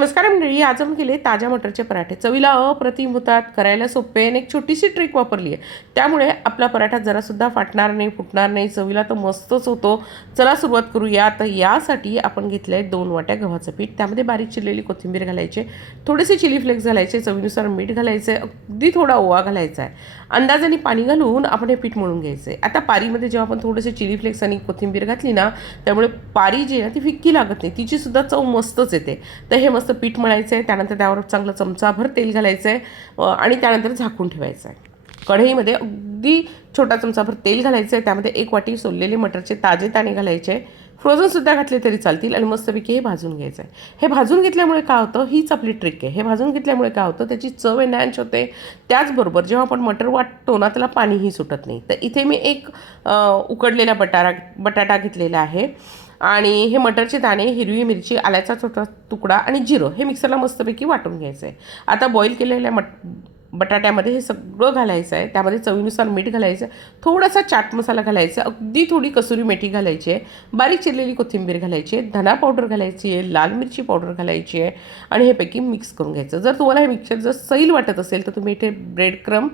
नमस्कार मंडळी, आज आपण केले ताज्या मटरचे पराठे. चवीला अप्रतिम होतात, करायला सोपे आणि एक छोटीशी ट्रिक वापरली आहे. त्यामुळे आपला पराठा जरासुद्धा फाटणार नाही, फुटणार नाही, चवीला तर मस्तच होतो. चला सुरुवात करूया. तर यासाठी आपण घेतलं आहे 2 वाट्या गव्हाचं पीठ. त्यामध्ये बारीक चिरलेली कोथिंबीर घालायची, थोडेसे चिली फ्लेक्स घालायचे, चवीनुसार मीठ घालायचं आहे, अगदी थोडा ओवा घालायचा आहे. अंदाजाने पाणी घालून आपण हे पीठ मळून घ्यायचं आहे. आता पारीमध्ये जेव्हा आपण थोडेसे चिली फ्लेक्स आणि कोथिंबीर घातली ना, त्यामुळे पारी जी आहे ना ती फिक्की लागत नाही, तिचीसुद्धा चव मस्तच येते. तर हे मस्त पीठ मळायचं आहे. त्यानंतर त्यावर चांगलं चमचाभर तेल घालायचं आहे आणि त्यानंतर झाकून ठेवायचं आहे. कढईमध्ये अगदी छोटा चमचाभर तेल घालायचं आहे. त्यामध्ये 1 वाटी सोललेले मटरचे ताजे दाणे घालायचे, फ्रोझनसुद्धा घातले तरी चालतील आणि मस्तपैकी हे भाजून घ्यायचं आहे. हे भाजून घेतल्यामुळे काय होतं, हीच आपली ट्रिक आहे. हे भाजून घेतल्यामुळे काय होतं, त्याची चव एनहॅन्स होते. त्याचबरोबर जेव्हा आपण मटर वाटतो ना, त्याला पाणीही सुटत नाही. तर इथे मी एक उकडलेला बटाटा घेतलेला आहे आणि हे मटरचे दाणे, हिरवी मिरची, आल्याचा छोटा तुकडा आणि जिरं हे मिक्सरला मस्तपैकी वाटून घ्यायचं आहे. आता बॉईल केलेल्या बटाट्यामध्ये हे सगळं घालायचं आहे. त्यामध्ये चवीनुसार मीठ घालायचं आहे, थोडासा चाट मसाला घालायचा, अगदी थोडी कसुरी मेथी घालायची आहे, बारीक चिरलेली कोथिंबीर घालायची आहे, धना पावडर घालायची आहे, लाल मिरची पावडर घालायची आहे आणि हे पैकी मिक्स करून घ्यायचं. जर तुम्हाला हे मिक्सर जर सैल वाटत असेल तर तुम्ही इथे ब्रेड क्रम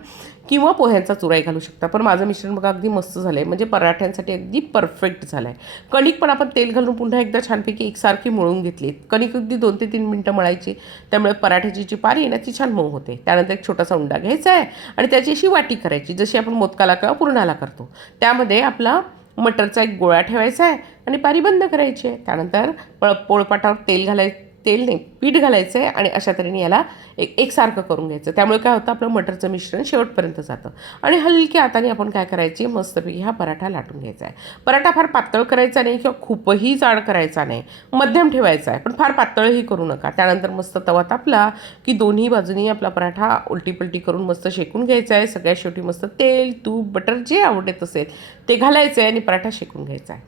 किंवा पोह्यांचा चुराही घालू शकता. पण माझं मिश्रण बघा अगदी मस्त झालं आहे, म्हणजे पराठ्यांसाठी अगदी परफेक्ट झालं आहे. कणिक पण आपण तेल घालून पुन्हा एकदा छानपैकी एकसारखी मळून घेतली. कणिक अगदी 2 ते 3 मिनटं मळायची, त्यामुळे पराठ्याची जी पारी आहे ना ती छान मऊ होते. त्यानंतर एक छोटासा उंडा घ्यायचा आहे आणि त्याची अशी वाटी करायची, जशी आपण मोदकाला किंवा पुरणाला करतो. त्यामध्ये आपला मटरचा एक गोळा ठेवायचा आहे आणि पारी बंद करायची आहे. त्यानंतर पोळपाटावर तेल नाही पीठ घालायचं आहे आणि अशा तऱ्हेने याला एकसारखं करून घ्यायचं. त्यामुळे काय होतं, आपलं मटरचं मिश्रण शेवटपर्यंत जातं आणि हलक्या हाताने आपण काय करायची, मस्तपैकी हा पराठा लाटून घ्यायचा आहे. पराठा फार पातळ करायचा नाही किंवा खूपही जाड करायचा नाही, मध्यम ठेवायचा आहे, पण फार पातळही करू नका. त्यानंतर मस्त तवा तापला की दोन्ही बाजूनी आपला पराठा उलटीपलटी करून मस्त शेकून घ्यायचा आहे. सगळ्यात शेवटी मस्त तेल, तूप, बटर जे आवडत असेल ते घालायचं आहे आणि पराठा शेकून घ्यायचा आहे.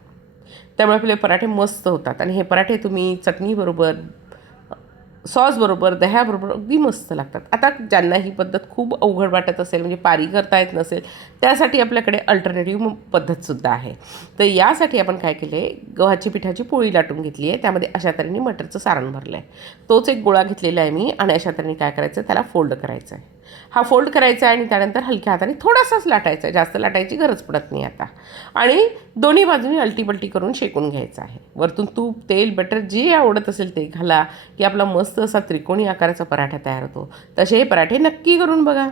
त्यामुळे आपले पराठे मस्त होतात आणि हे पराठे तुम्ही चटणीबरोबर, सॉसबरोबर, दह्याबरोबर अगदी मस्त लागतात. आता ज्यांना ही पद्धत खूप अवघड वाटत असेल, म्हणजे पारी करता येत नसेल, त्यासाठी आपल्याकडे अल्टरनेटिव्ह पद्धतसुद्धा आहे. तर यासाठी आपण काय केलं आहे, गव्हाची पिठाची पोळी लाटून घेतली आहे. त्यामध्ये अशा तऱ्हेने मटरचं सारण भरलं आहे. तोच एक गोळा घेतलेला आहे मी आणि अशा तऱ्हेने काय करायचं, त्याला फोल्ड करायचं आहे. हा फोल्ड करायचा आहे आणि त्यानंतर हलक्या हाताने थोडासाच लाटायचा आहे, जास्त लाटायची गरज पडत नाही आता. आणि दोन्ही बाजूनी अलटीपलटी करून शेकून घ्यायचं आहे. वरतून तूप, तेल, बटर जे आवडत असेल ते घाला की आपला मस्त असा त्रिकोणी आकाराचा पराठा तयार होतो. तसे हे पराठे नक्की करून बघा.